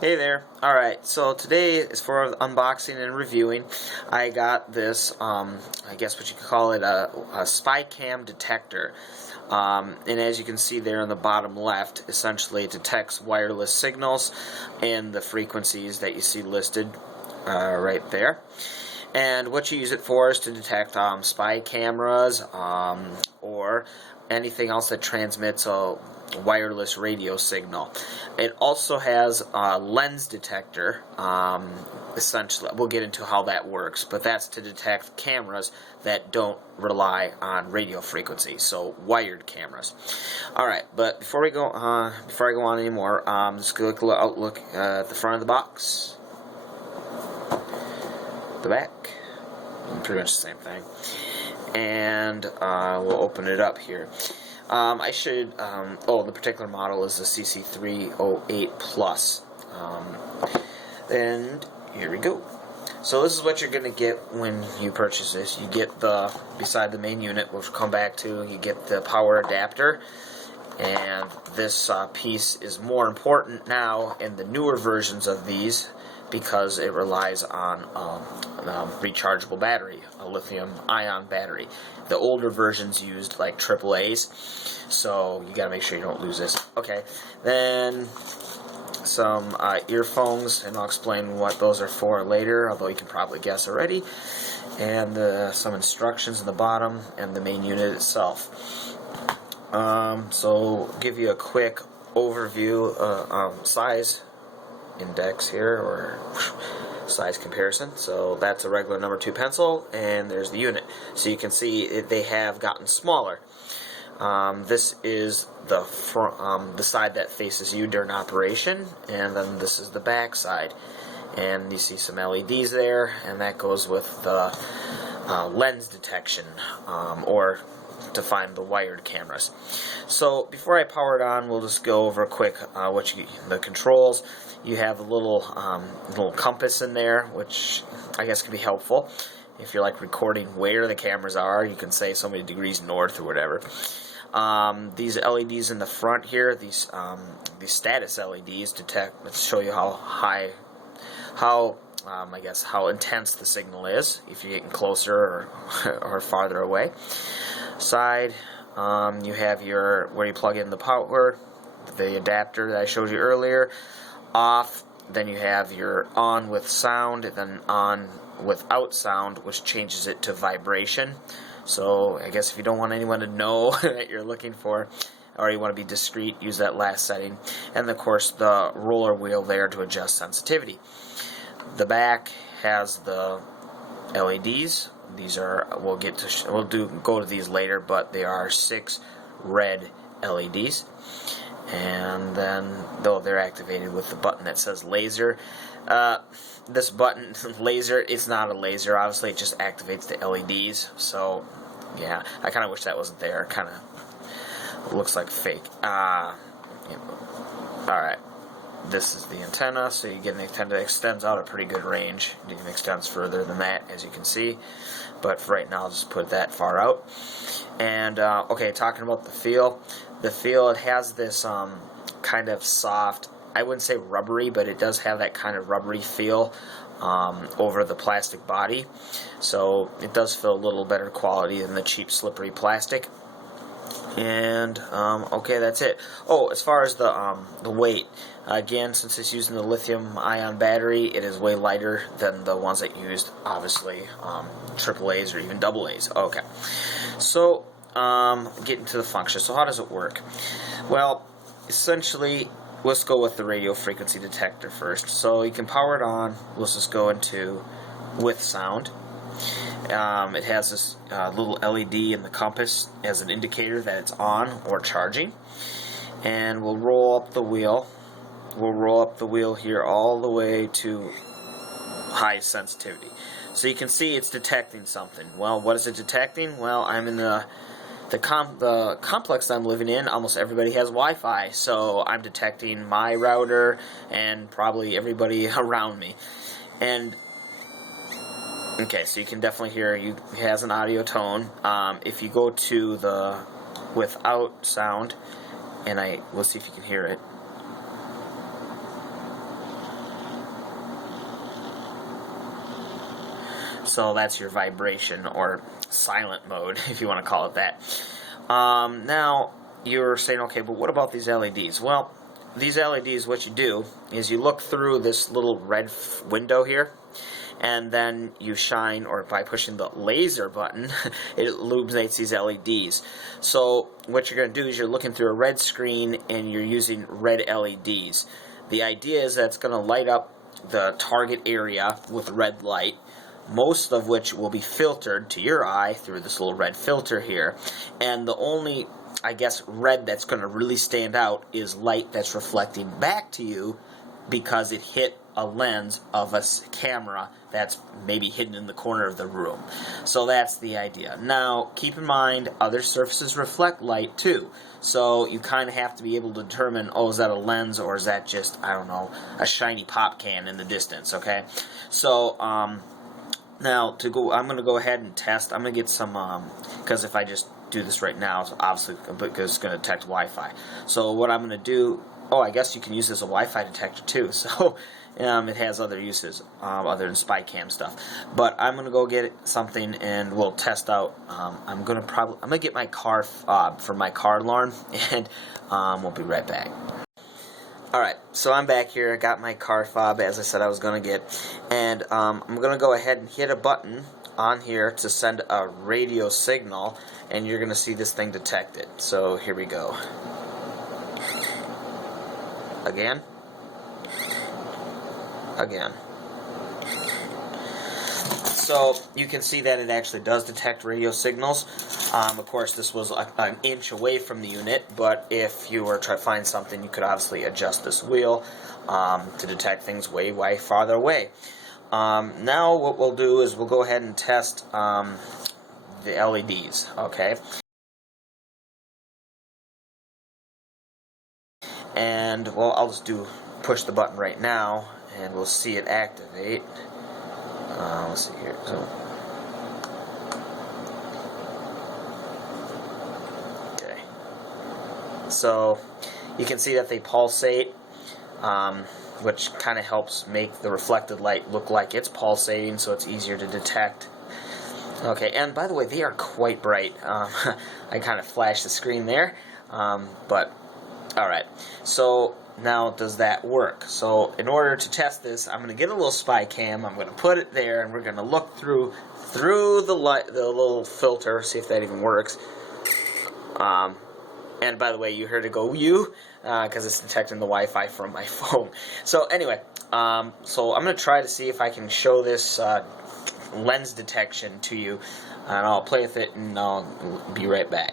Hey there. Alright, so today is for unboxing and reviewing. I got this, I guess what you could call it, a spy cam detector. And as you can see there in the bottom left, essentially it detects wireless signals and the frequencies that you see listed right there. And what you use it for is to detect spy cameras or anything else that transmits a wireless radio signal. It also has a lens detector. Essentially, we'll get into how that works, but that's to detect cameras that don't rely on radio frequency, so wired cameras. All right, but before I go on anymore, just a quick outlook at the front of the box, the back, pretty much the same thing, and we'll open it up here. The particular model is the CC308 Plus. And here we go. So this is what you're going to get when you purchase this. You get beside the main unit, which we'll come back to, you get the power adapter. And this piece is more important now in the newer versions of these because it relies on rechargeable battery, a lithium-ion battery. The older versions used like AAA's, so you gotta make sure you don't lose this. Okay, then some earphones, and I'll explain what those are for later, although you can probably guess already. And some instructions in the bottom, and the main unit itself. So give you a quick overview, size index here, or size comparison. So that's a regular number 2 pencil, and there's the unit. So you can see they have gotten smaller. This is the side that faces you during operation, and then this is the back side. And you see some LEDs there, and that goes with the lens detection, or to find the wired cameras. So before I power it on, we'll just go over quick the controls. You have a little compass in there, which I guess can be helpful if you're like recording where the cameras are. You can say so many degrees north or whatever. These LEDs in the front here, these status LEDs show you how intense the signal is, if you're getting closer or farther away. Side, you have where you plug in the power, the adapter that I showed you earlier. Off, then you have your on with sound, and then on without sound, which changes it to vibration. So I guess if you don't want anyone to know that you're looking for, or you want to be discreet, use that last setting. And of course the roller wheel there to adjust sensitivity. The back has the LEDs. These are, we'll go to these later, but they are 6 red LEDs. And then, though they're activated with the button that says laser. This button, laser, it's not a laser. Obviously, it just activates the LEDs. So, yeah, I kind of wish that wasn't there. It kind of looks like fake. Alright, this is the antenna. So you get an antenna that extends out a pretty good range. It even extends further than that, as you can see. But for right now, I'll just put that far out. And, okay, talking about the feel. The feel, it has this kind of soft, I wouldn't say rubbery, but it does have that kind of rubbery feel over the plastic body. So it does feel a little better quality than the cheap slippery plastic. And okay, that's it. Oh, as far as the weight, again, since it's using the lithium-ion battery, it is way lighter than the ones that used, obviously, AAA's or even AA's. Okay, so getting to the function. So how does it work? Well, essentially, let's go with the radio frequency detector first. So you can power it on. Let's just go into with sound. It has this little LED in the compass as an indicator that it's on or charging. And we'll roll up the wheel. We'll roll up the wheel here all the way to high sensitivity. So you can see it's detecting something. Well, what is it detecting? Well, I'm in the complex I'm living in. Almost everybody has Wi-Fi, so I'm detecting my router and probably everybody around me. And okay, so you can definitely hear it has an audio tone. If you go to the without sound, and we'll see if you can hear it. So that's your vibration or silent mode, if you want to call it that. Now, you're saying, okay, but what about these LEDs? Well, these LEDs, what you do is you look through this little red window here, and then you shine, or by pushing the laser button, it illuminates these LEDs. So what you're going to do is you're looking through a red screen and you're using red LEDs. The idea is that it's going to light up the target area with red light, most of which will be filtered to your eye through this little red filter here. And the only, I guess, red that's going to really stand out is light that's reflecting back to you because it hit a lens of a camera that's maybe hidden in the corner of the room. So that's the idea. Now, keep in mind, other surfaces reflect light too. So you kind of have to be able to determine, oh, is that a lens or is that just, I don't know, a shiny pop can in the distance, okay? So, now, I'm going to go ahead and test. I'm going to get some, because if I just do this right now, it's obviously because it's going to detect Wi-Fi. So what I'm going to do, oh, I guess you can use this as a Wi-Fi detector too. So it has other uses other than spy cam stuff. But I'm going to go get something and we'll test out. I'm going to get my car fob for my car alarm, and we'll be right back. Alright, so I'm back here. I got my car fob, as I said I was going to get, and I'm going to go ahead and hit a button on here to send a radio signal, and you're going to see this thing detect it. So here we go. Again. Again. So you can see that it actually does detect radio signals. Of course, this was an inch away from the unit, but if you were to try to find something, you could obviously adjust this wheel to detect things way, way farther away. Now what we'll do is we'll go ahead and test the LEDs, okay? And, well, I'll just push the button right now, and we'll see it activate. Let's see here. Okay. So you can see that they pulsate, which kind of helps make the reflected light look like it's pulsating, so it's easier to detect. Okay, and by the way, they are quite bright. I kind of flashed the screen there, but alright. So now, does that work? So in order to test this, I'm going to get a little spy cam, I'm going to put it there, and we're going to look through the little filter, see if that even works. And by the way, you heard it go because it's detecting the Wi-Fi from my phone. So anyway, so I'm going to try to see if I can show this lens detection to you, and I'll play with it and I'll be right back.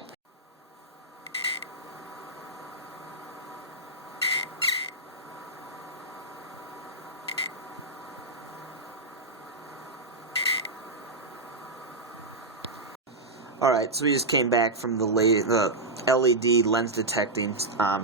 Alright, so we just came back from the LED lens detecting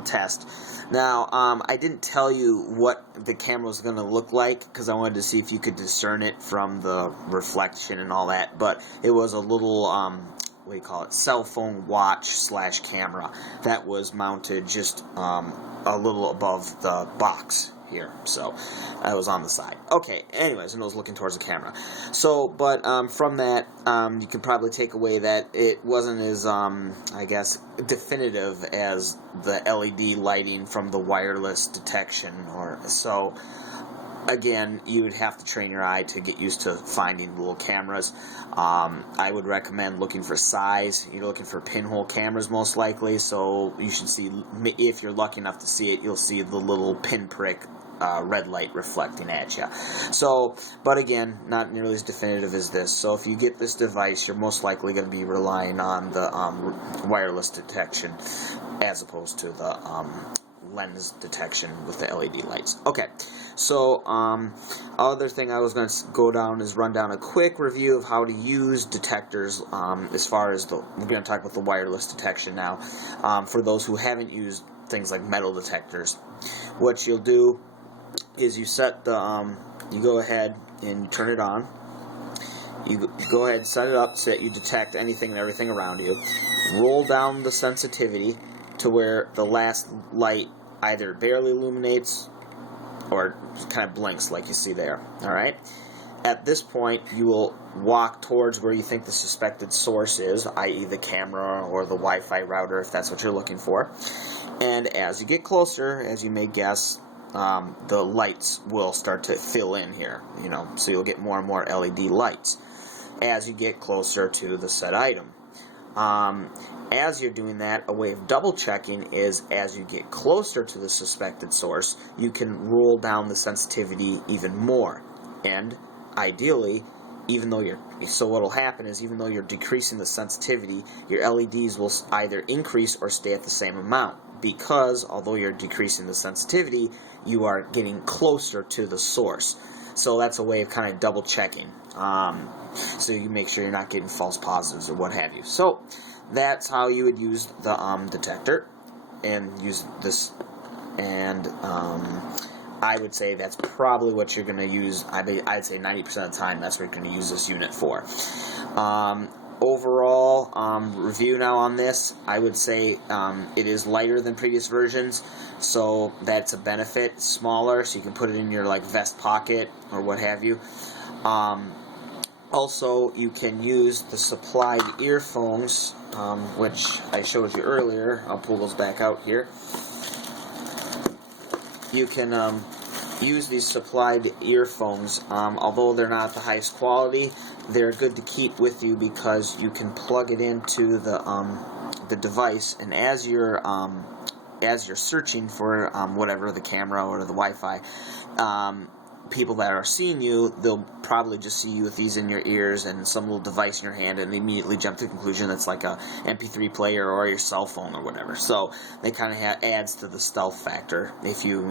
test. Now, I didn't tell you what the camera was going to look like because I wanted to see if you could discern it from the reflection and all that, but it was a little, what do you call it, cell phone watch / camera that was mounted just a little above the box here, so I was on the side. Okay, anyways, and I was looking towards the camera. So, but from that, you can probably take away that it wasn't as, I guess, definitive as the LED lighting from the wireless detection. So, again, you would have to train your eye to get used to finding little cameras. I would recommend looking for size. You're looking for pinhole cameras most likely, so you should see, if you're lucky enough to see it, you'll see the little pinprick red light reflecting at you. So, but again, not nearly as definitive as this. So if you get this device, you're most likely going to be relying on the wireless detection as opposed to the lens detection with the LED lights. Okay, so other thing I was going to go down is run down a quick review of how to use detectors as far as we're going to talk about the wireless detection now. For those who haven't used things like metal detectors, what you'll do is you set the, you go ahead and you turn it on. You go ahead and set it up so that you detect anything and everything around you. Roll down the sensitivity to where the last light either barely illuminates or kind of blinks like you see there. Alright? at this point, you will walk towards where you think the suspected source is, i.e. the camera or the Wi-Fi router, if that's what you're looking for. And as you get closer, as you may guess, the lights will start to fill in here, so you'll get more and more LED lights as you get closer to the said item. As you're doing that, a way of double checking is as you get closer to the suspected source, you can roll down the sensitivity even more. And ideally, what'll happen is even though you're decreasing the sensitivity, your LEDs will either increase or stay at the same amount, because although you're decreasing the sensitivity, you are getting closer to the source. So that's a way of kind of double checking. So you make sure you're not getting false positives or what have you. So that's how you would use the detector and use this. And I would say that's probably what you're going to use. I'd say 90% of the time that's what you're going to use this unit for. Overall review now on this, I would say it is lighter than previous versions, so that's a benefit. Smaller, so you can put it in your vest pocket or what have you. Also, you can use the supplied earphones, which I showed you earlier. I'll pull those back out here. You can use these supplied earphones. Although they're not the highest quality, they're good to keep with you because you can plug it into the device, and as you're searching for whatever, the camera or the Wi-Fi, people that are seeing you, they'll probably just see you with these in your ears and some little device in your hand and immediately jump to the conclusion that's like a MP3 player or your cell phone or whatever. So they kind of adds to the stealth factor if you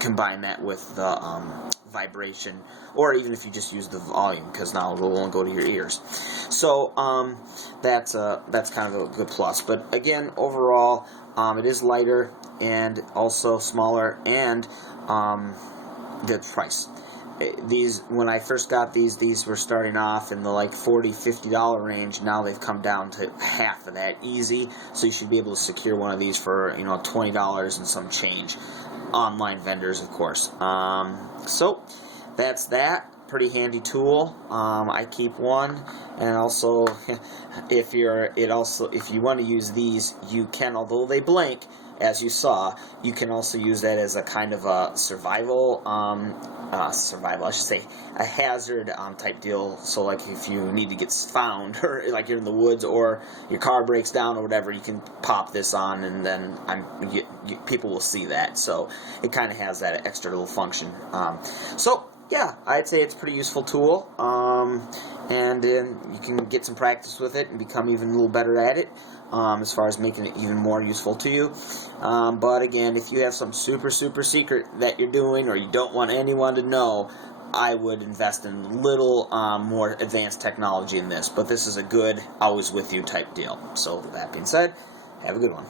combine that with the vibration, or even if you just use the volume, because now it'll only go to your ears. So that's kind of a good plus. But again, overall, it is lighter and also smaller, and the price. When I first got these were starting off in the $40-50 range. Now they've come down to half of that easy, so you should be able to secure one of these for $20 and some change. Online vendors, of course. So that's that. Pretty handy tool. I keep one, and also if you want to use these, you can, although they blink, as you saw, you can also use that as a kind of a survival, I should say, a hazard type deal. So if you need to get found, or you're in the woods, or your car breaks down or whatever, you can pop this on, and then people will see that. So it kind of has that extra little function. So yeah, I'd say it's a pretty useful tool, and you can get some practice with it and become even a little better at it, as far as making it even more useful to you. But again, if you have some super secret that you're doing or you don't want anyone to know, I would invest in a little more advanced technology in this. But this is a good, always with you type deal. So with that being said, have a good one.